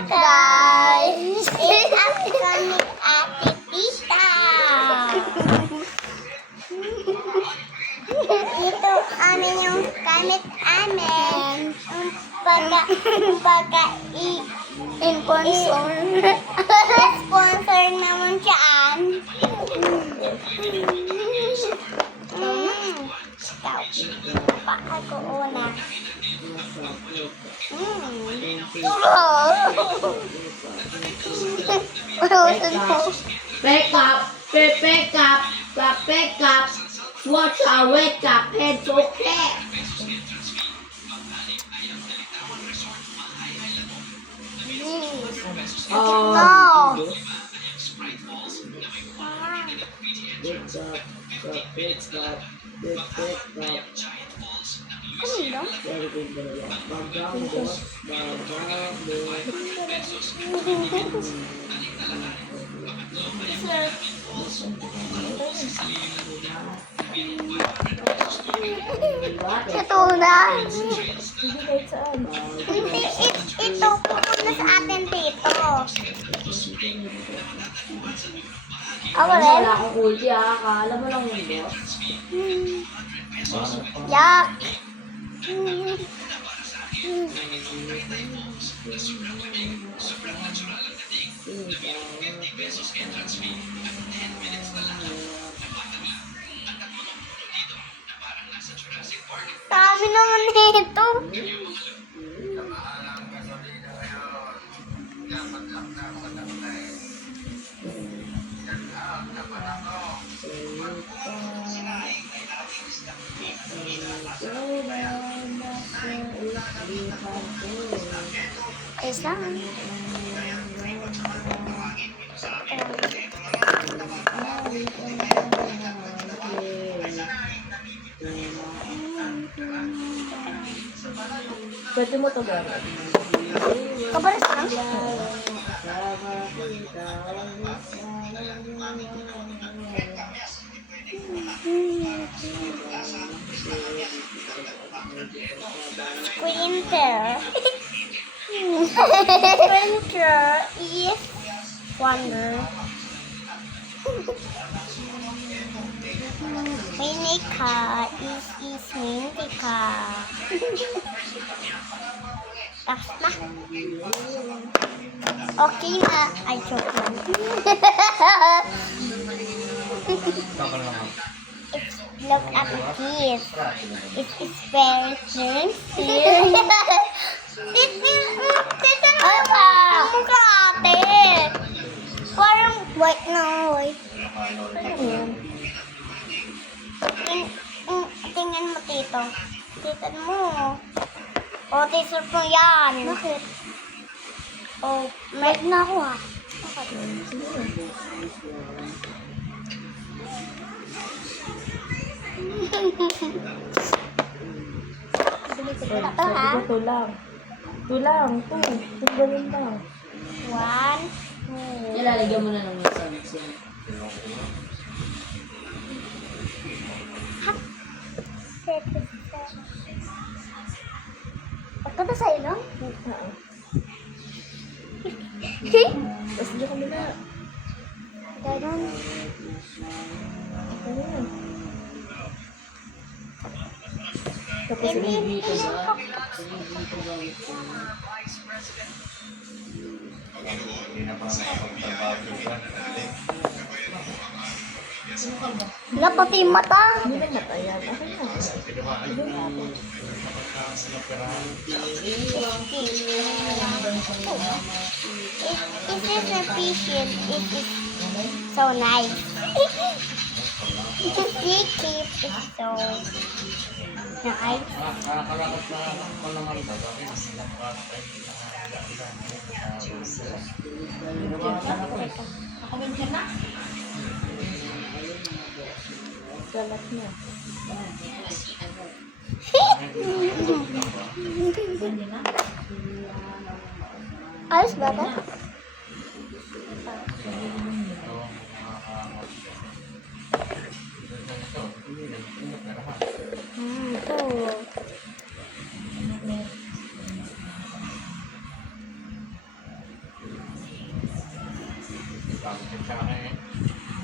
guys! It's up kami Ate Tita! Ito amin yung gamit amin. Sponsor. Sponsor naman siyan. Pa ako una. Pick up, watch our wake up, heads okay. No. Ito na. Hindi, ito pupunta sa atin dito. Ako rin. Wala akong ulti akala mo lang yung boss. Yak. Dami naman nito. Ayos lang. Pwede mo to gawin. Kabaras lang. Sprinter. Sprinter is wonder. Minika is Minika. Tapos na. Okay na. Ay, joke lang. Look at this. It is very fancy. Ay, mukha ate. Parang white na white. Tingnan mo, tito. Tingnan mo. O, t-shirt mo yan. Bakit? O, may na ako ha. Ito ha? Ito lang. Ito lang. Ito balon lang. 1, 2. Ilalagyan mo na ng minsan. Pagkata sa'yo, no? Tapos hindi kami na. Ganon. Tapos hindi ko ba? Wala pati yung mata. Hindi na matayan. Okay na. It is efficient. It is so nice. The sea keep is so nice. Galat na. Ayos ba ito? Ito.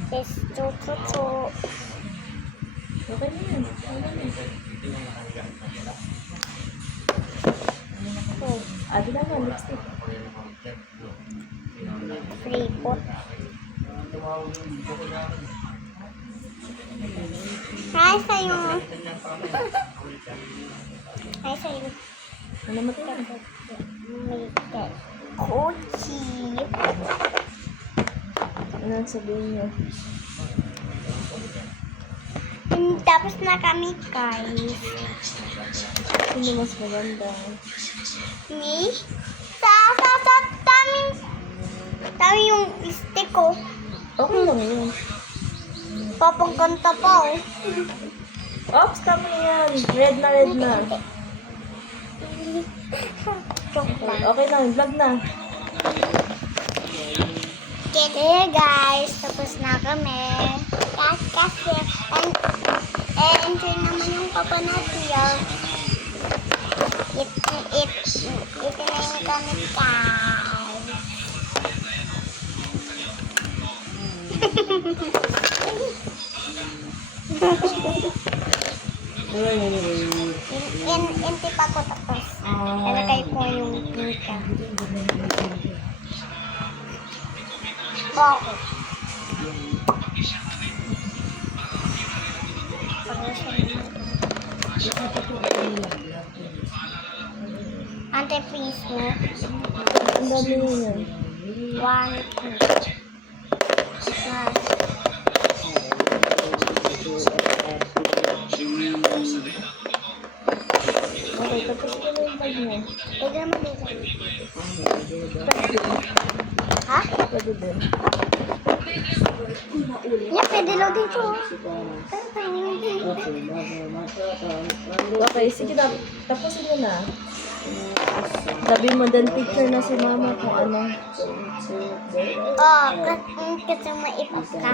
Is chuchu. Okay na yan. Okay na yan. Oh, Adi naman, lipstick. free pot. Hi sa'yo. Hi sa'yo. Ano mo tayo? May kochi. Ano ang sabihin niyo? Tapos na kami, guys. Sino mas maganda? Ni? Tami yung stick ko. Okay lang yun. Papang kanta pa, oh. Oops, tama na yan. Red na, red na. Joke lang. Okay lang, vlog na. Okay, guys. Tapos na kami. Kasi, enjoy naman yung papanatiyan. Ito na yung kami, guys. Inti pa ko tapos. Lalagay ko yung pika. Bakit? Ante piso. Ang dami yun. 1, 2. Okay, tapos ko na yung vlog mo. Pwede naman dito. Ha? Pwede din. Yeah, pwede lang dito. Okay, sige na. Tapusin mo na. Sabi mo din picture na si mama kung ano. Oh, kasi maipap ka.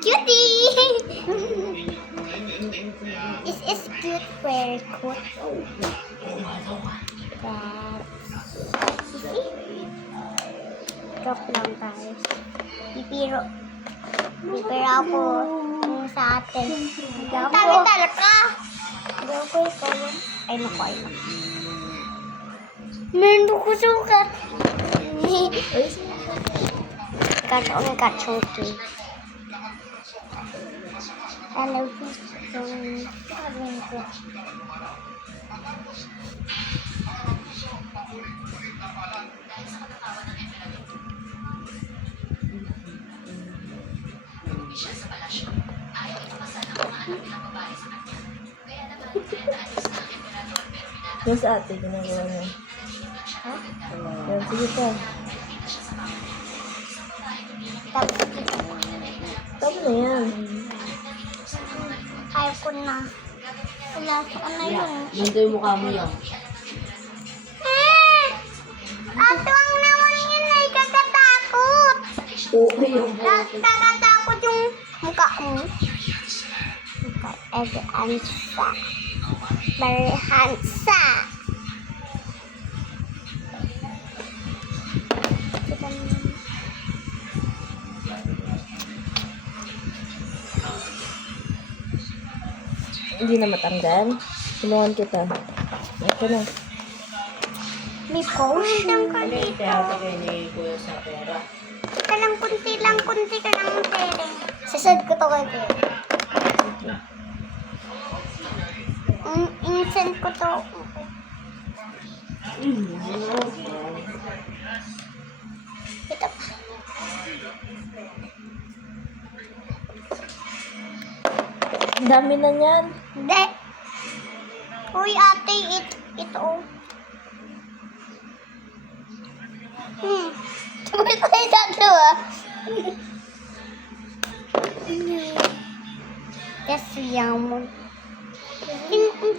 Cutie! Is cute, very cute. Joke lang tayo. Pipiro ako yung sa atin. Tabi talaga. Hindi ako ikaw. Ay, naku, ay, naku. Meron ko sukat. Ay, sige. Katong kachuti. Hello, ko. Yung sa ate, ginagawa niya. Ha? Yan, sige pa. Tapos, Tama na yan. ayaw ko na. Wala, ano yun? Nandito yung mukha mo yan. Aswang naman yun ay kakatakot. Okay yung Kakatakot yung mukha mo. Berhansa. Berhansa. Hindi na matanggal. Tulungan kita. Ito na. May potion ka dito. Tinatagay ni Kuya sa pera. Ka lang, kunti ka lang pere. Sasad ko to kay Pere. Insend ko to. Ito pa. Ang dami na yan. Hindi. Uy, ate, ito. Tuloy ko yung tatlo, ah. Kasi yaman.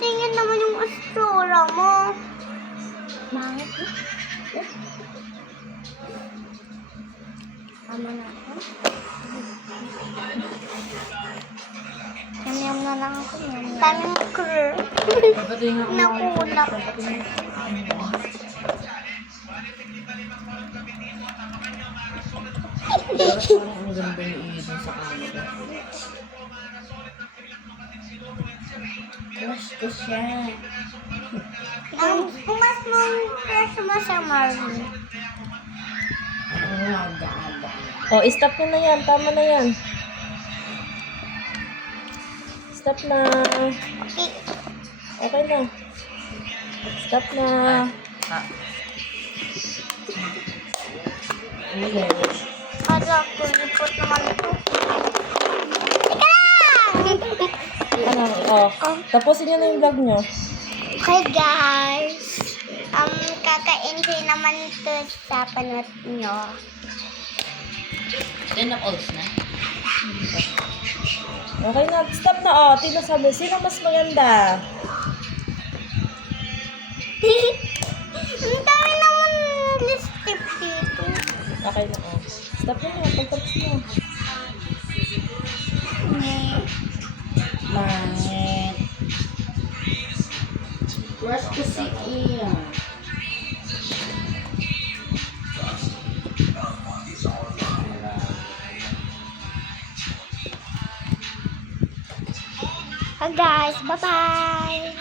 Tingnan naman yung astura mo. Bakit? Tama na ako. Yum-yum na lang ako. Taming crew. Nakulak. Parang ang ganda ni Eden sa camera. Crush ko siya. Kung mas mong crush mo sa Marvin. Ang aga-aga. Oh, stop mo na yan. Tama na yan. Stop na. Okay. Okay na. Stop na. Kala ko, report naman ito. Teka lang! Ano? Oh. Tapusin nyo na yung vlog nyo. Okay guys, kaka-enjoy naman ito sa panood nyo. 10 of oats na. Okay na. Stop na. Oh, Tino sabi, sino mas maganda? Ang dami naman lipstick dito. Okay na. Oh. Stop na. Pagtapos na. Mangit. Crush ko si Ian. Hi guys, bye-bye!